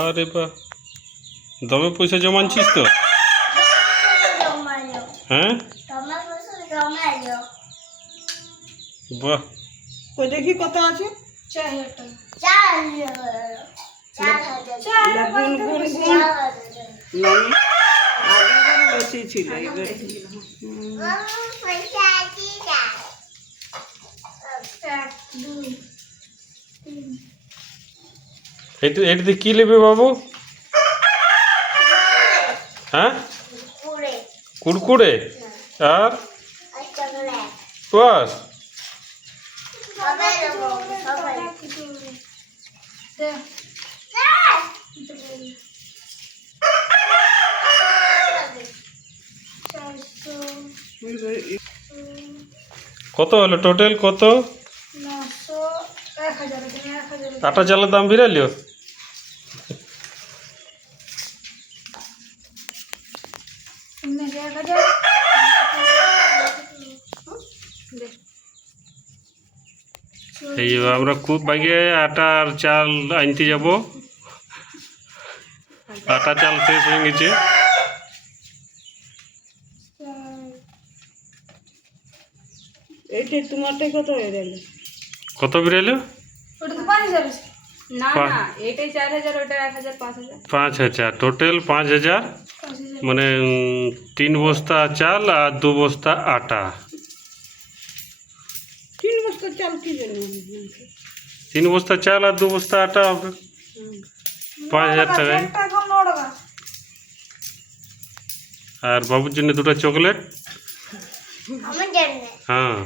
আরে বা দমে পয়সা জমানছিস তো হ্যাঁ বাহ কই দেখি কত আছে চার বেশি ছিল এবার তিন এটা এটাতে কি নেবে বাবু? হ্যাঁ? কুড়কুড়ে আর? আর বাস সবাই। কত হলো টোটাল কত? আটা চালের দাম হাজার এই আমরা খুব বাইকে আটা আর চাল আনতে যাব। আটা চাল শেষ হয়ে গেছে। এইটা তোমারটাই কত হয়ে গেল কত বিরালো ওটা তো পাঁচ হাজার আছে না পা- না এটাই চার হাজার ওটা এক হাজার পাঁচ হাজার পাঁচ হাজার টোটাল পাঁচ হাজার পাঁচ হাজার মানে উম, তিন বস্তা চাল আর দু বস্তা আটা তিন বস্তা চাল কি জন্য আনছো? তিন বস্তা চাল আর দু বস্তা আটা হবে পাঁচ হাজার টাকায় একটা এখন ন টাকা আর বাবুর জন্য দুটো চকলেট আমার জন্য হ্যাঁ